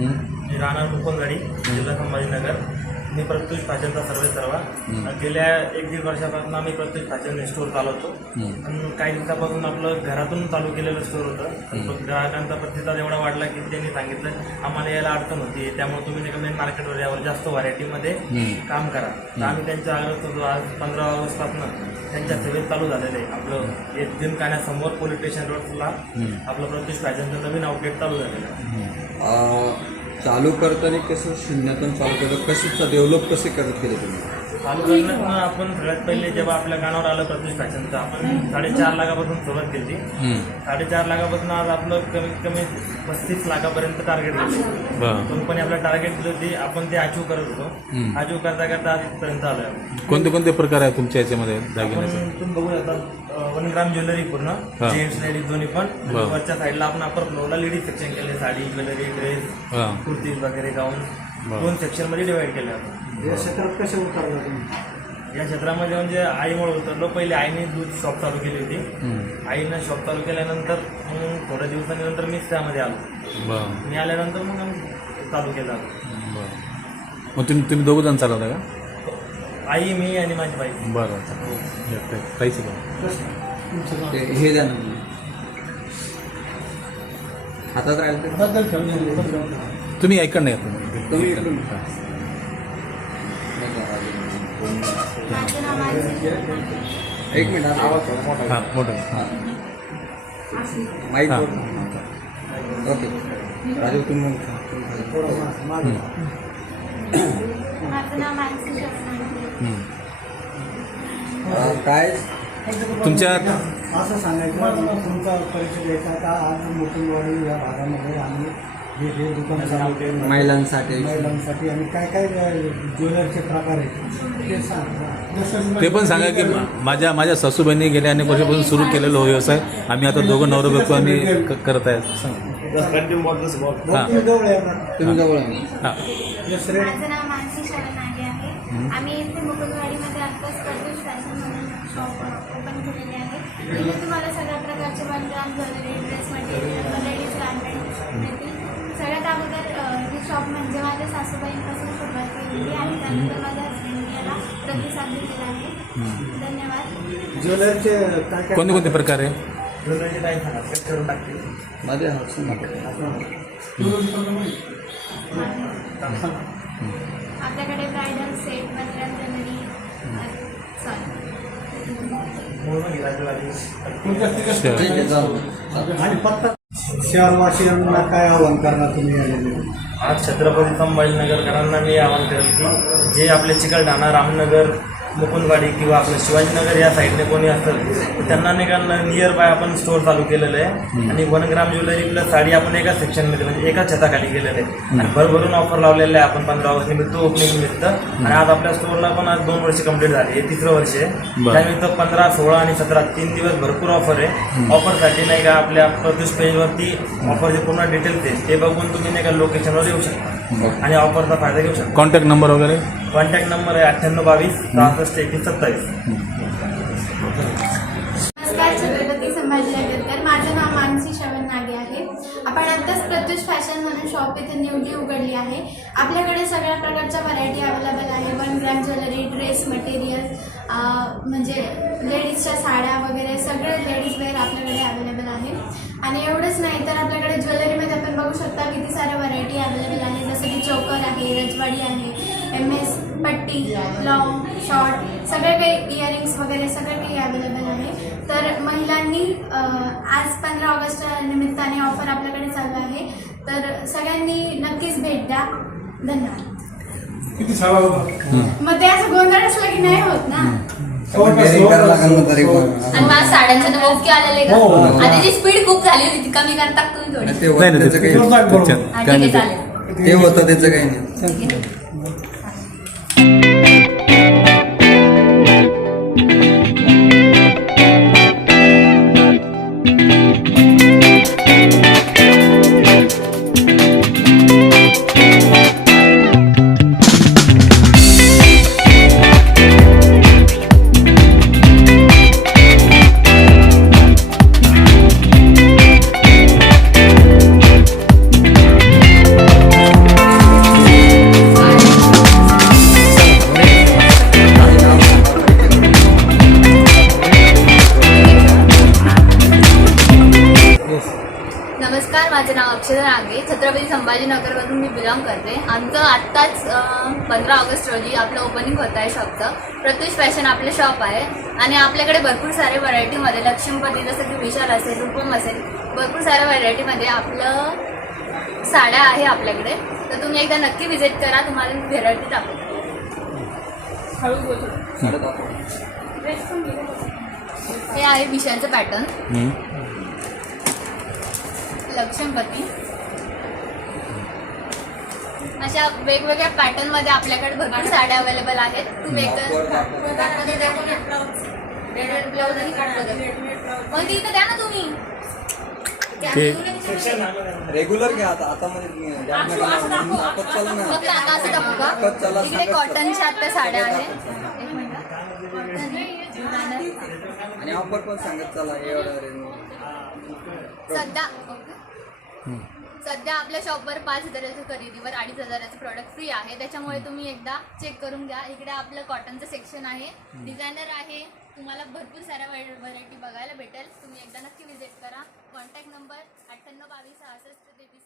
मी राहणार मुकुंदवाडी, जिल्हा संभाजीनगर. मी प्रत्युष फॅशनचा सर्वा गेल्या 1-1.5 वर्षापासून आम्ही प्रत्युष फॅशन स्टोर चालवतो. आणि काही दिवसापासून आपलं घरातून चालू केलेलं स्टोर होतं. ग्राहकांचा प्रतिसाद एवढा वाढला की त्यांनी सांगितलं आम्हाला यायला अडचण होती, त्यामुळे तुम्ही मेन मार्केटवर यावर जास्त व्हरायटीमध्ये काम करा. तर आम्ही त्यांच्या आग्रह करतो. आज 15 ऑगस्टपासून त्यांच्या सेवेत चालू झालेलं आहे. आपलं जिमखान्यासमोर पोलीस स्टेशन रोडला आपलं प्रत्युष फॅशनचं नवीन आउटलेट चालू झालेलं आहे. चालू करताना कसं शून्यातून चालू केलं, कसं डेव्हलप कसे करत केले तुम्ही? चालू करण्यात आपण सगळ्यात पहिले जेव्हा आपल्या कानावर आलं प्रत्युष फॅशनचं, आपण 4.5 लाखापासून सुरुवात केली. 4.5 लाखापासून आज आपलं कमीत कमी 35 लाखापर्यंत टार्गेट दिलं. कंपनी आपल्याला टार्गेट दिलं होती, आपण ते अचीव करत होतो. अचीव करता करता आजपर्यंत आलोय. कोणते कोणते प्रकार आहे तुमच्या याच्यामध्ये दागिन्याचे? तुम्ही बघू शकता 1 ग्राम ज्वेलरी पूर्ण, जेंट्स लेडीज दोन्ही पण. वरच्या साईडला आपण अपर फ्लोअरला लेडीज सेक्शन केले, साडी, ज्वेलरी, ड्रेस, कुर्तीज वगैरे गाऊन 2 सेक्शनमध्ये डिवाइड केले. या क्षेत्रात कसे उतरला तुम्ही? या क्षेत्रामध्ये म्हणजे आईमुळे उतरलो. पहिले आईने दूध शॉप चालू केली होती. आईनं शॉप चालू केल्यानंतर मग थोड्या दिवसांनंतर मीच त्यामध्ये आलो. मी आल्यानंतर मग आम्ही चालू केलं. मग तुम्ही दोघं जण चालवता का? आई, मी आणि माझी बाई. बरं, काहीच हे द्या ना हातात राहिलं. तुम्ही ऐका नाही तुम्ही एक मिनिट हां मोठं माईक. ओके राजू तुम्ही काय तुमच्या असं सांगायचं तुमचा परिचय द्यायचा का? आज मुकुंदवाडी या भागामध्ये आम्ही हे दुकान चालू केलं महिलांसाठी आणि काय काय ज्वेलरचे प्रकार आहेत ते सांग. ते पण सांगा की माझ्या सासूबाईंनी गेल्या अनेक वर्षापासून सुरू केलेला हो व्यवसाय. आम्ही आता दोघं नवरा बायको आम्ही करत आहे. तुम्ही जवळ माझं नाव मानसी शरण नागे आहे. आम्ही इथे मुकुंदवाडीमध्ये आत्ताच प्रत्युष फॅशन म्हणून शॉप ओपन केलेले आहे. इथे तुम्हाला सगळ्या प्रकारचे 1 gram jewellery, dress material, ladies garments मिळतील. सगळ्यात अगोदर हे शॉप म्हणजे माझ्या सासूबाईंपासून सुरुवात केलेली आणि त्यानंतर माझ्या हस्बंडने याला प्रतिसाद दिलेला आहे. धन्यवाद. ज्वेलरचे कोणते कोणते प्रकार आहे? ज्वेलरीची काय सांगा करून टाकते. माझे आपल्याकडे ब्रायडल सेट, 1 ग्राम ज्वेलरी, आणि फक्त शहरवासियांना काय आव्हान करणार तुम्ही आलेले? आज छत्रपती संभाजीनगरकरांना मी आवाहन करेल की जे आपले चिकलठाणा, रामनगर, मुकुंदवाडी किंवा आपलं शिवाजीनगर या साईडने कोणी असेल तर त्यांना नाही का नियर बाय आपण स्टोर चालू केलेलं आहे. आणि 1 ग्राम ज्वेलरी प्लस साडी आपण एका सेक्शनमध्ये म्हणजे एका छताखाली केलेलं आहे. आणि भरभरून ऑफर लावलेलं आहे आपण 15 ऑगस्ट निमित्त, ओपनिंग निमित्त. आणि आज आपल्या स्टोरला पण आज 2 वर्ष कंप्लीट झाली, हे 3रं वर्ष आहे. त्यानिमित्त 15, 16 आणि 17 3 दिवस भरपूर ऑफर आहे. ऑफरसाठी नाही का आपल्या प्रत्युष पेजवरती ऑफरचे पूर्ण डिटेल्स आहे, ते बघून तुम्ही नाही का लोकेशनवर येऊ शकता आणि ऑफरचा फायदा घेऊ शकता. कॉन्टॅक्ट नंबर वगैरे? कॉन्टॅक्ट नंबर आहे 9822 63 27. नमस्कार, छत्रपती संभाजीनगरकर. माझं नाव मानसी शरण नागे आहे. आपण आत्ताच प्रत्युष फॅशन म्हणून शॉप इथे न्यूली उघडली आहे. आपल्याकडे सगळ्या प्रकारच्या व्हरायटी अवेलेबल आहे. 1 ग्राम ज्वेलरी, ड्रेस मटेरियल, म्हणजे लेडीजच्या साड्या वगैरे सगळे लेडीज वेअर आपल्याकडे अवेलेबल आहे. आणि एवढंच नाही तर आपल्याकडे ज्वेलरीमध्ये आपण बघू शकता किती साऱ्या व्हरायटी अवेलेबल आहे. जसं की चोकर आहे, रजवाडी आहे, MS, पट्टी, लॉंग, शॉर्ट, सगळे काही इयरिंग्स वगैरे सगळं काही अवेलेबल आहे. तर महिलांनी आज 15 ऑगस्ट निमित्ताने ऑफर आपल्याकडे चालू आहे. तर सगळ्यांनी नक्कीच भेट द्या. धन्यवाद. मग ते असं गोंधळ असलं की नाही होत ना. आणि मला साड्यांचं तर ओके आलेले का? आता त्याची स्पीड खूप झाली होती, ती कमी करता तुम्ही थोडी. ते होतं त्याचं काही नाही. संभाजीनगरवरून मी बिलॉंग करते. आमचं आत्ताच 15 ऑगस्ट रोजी आपलं ओपनिंग होत आहे शॉपचं. प्रत्युष फॅशन आपलं शॉप आहे आणि आपल्याकडे भरपूर सारे व्हरायटीमध्ये लक्ष्मीपती जसं की विशाल असेल, रूपम असेल, भरपूर साऱ्या व्हरायटीमध्ये आपलं साड्या आहे आपल्याकडे. तर तुम्ही एकदा नक्की व्हिजिट करा, तुम्हाला व्हेरायटी दाखवतो. हळू बोलतो. हे आहे विशालचं पॅटर्न, लक्ष्मीपती. अशा वेगवेगळ्या पॅटर्नमध्ये आपल्याकडे भरपूर साड्या अवेलेबल आहेत. तुम्ही एकदा ब्लाऊजही काढतो पण ती इथं द्या ना तुम्ही. रेग्युलर घ्या आता मध्ये दाखवत चला ना. फक्त आता असं दाखवू का? दाखवत चला. इकडे कॉटनच्या आता साड्या आहेत. एक मिनिट. आणि ऑफर पण सांगत चला एवढं सध्या आपल्या शॉपवर 5,000च्या खरेदीवर 2,500चं प्रॉडक्ट फ्री आहे. त्याच्यामुळे तुम्ही एकदा चेक करून घ्या. इकडे आपलं कॉटनचं सेक्शन आहे, डिझायनर आहे. तुम्हाला भरपूर साऱ्या व्हरायटी बघायला भेटेल. तुम्ही एकदा नक्की व्हिजिट करा. Contact number 98 22 66 33